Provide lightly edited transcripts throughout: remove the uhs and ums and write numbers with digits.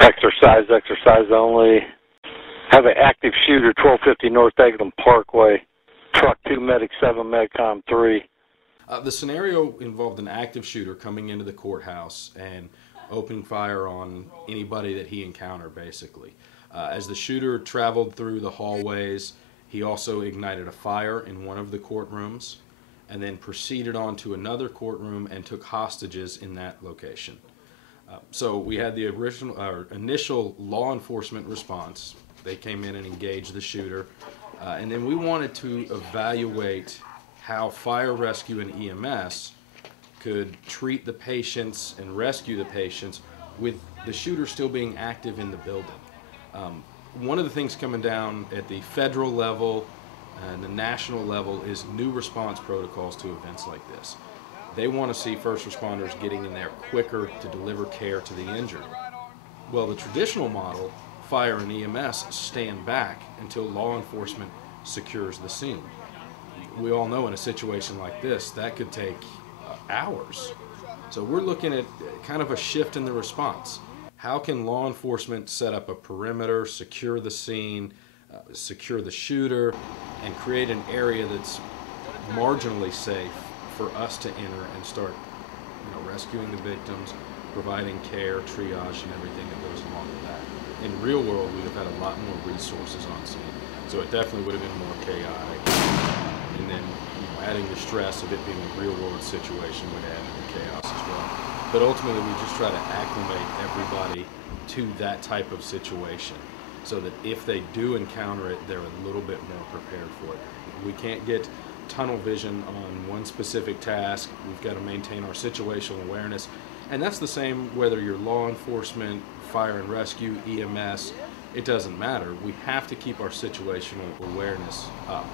Exercise only. Have an active shooter, 1250 North Eglinton Parkway. Truck 2, Medic 7, Medicom 3. The scenario involved an active shooter coming into the courthouse and opening fire on anybody that he encountered, basically. As the shooter traveled through the hallways, he also ignited a fire in one of the courtrooms and then proceeded on to another courtroom and took hostages in that location. So we had the initial law enforcement response. They came in and engaged the shooter. And then we wanted to evaluate how fire rescue and EMS could treat the patients and rescue the patients with the shooter still being active in the building. One of the things coming down at the federal level and the national level is new response protocols to events like this. They want to see first responders getting in there quicker to deliver care to the injured. Well, the traditional model, fire and EMS stand back until law enforcement secures the scene. We all know in a situation like this, that could take hours. So we're looking at kind of a shift in the response. How can law enforcement set up a perimeter, secure the scene, secure the shooter, and create an area that's marginally safe for us to enter and start, rescuing the victims, providing care, triage, and everything that goes along with that. In real world, we'd have had a lot more resources on scene, so it definitely would have been more chaotic. And then adding the stress of it being a real world situation would add to the chaos as well. But ultimately, we just try to acclimate everybody to that type of situation so that if they do encounter it, they're a little bit more prepared for it. We can't get tunnel vision on one specific task. We've got to maintain our situational awareness. And that's the same whether you're law enforcement, fire and rescue, EMS, it doesn't matter. We have to keep our situational awareness up.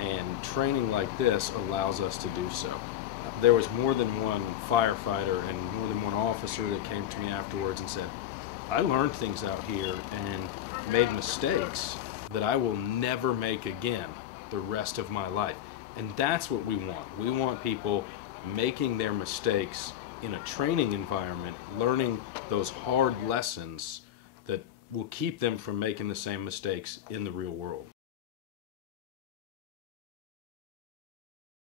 And training like this allows us to do so. There was more than one firefighter and more than one officer that came to me afterwards and said, I learned things out here and made mistakes that I will never make again the rest of my life. And that's what we want. We want people making their mistakes in a training environment, learning those hard lessons that will keep them from making the same mistakes in the real world.